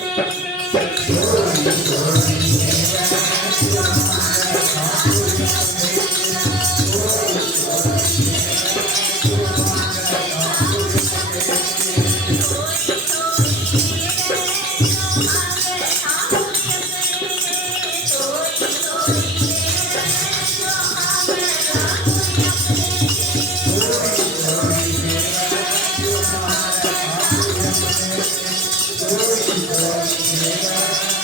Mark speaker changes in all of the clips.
Speaker 1: Thank you.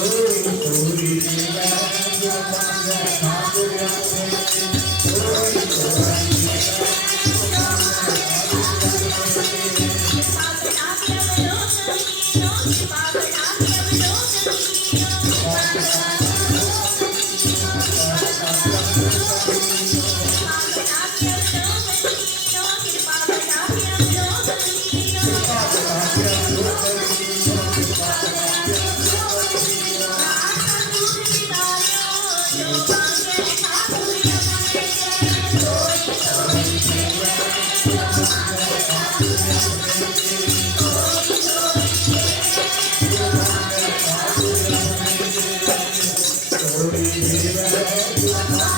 Speaker 1: Thank you. Thank mm -hmm. you.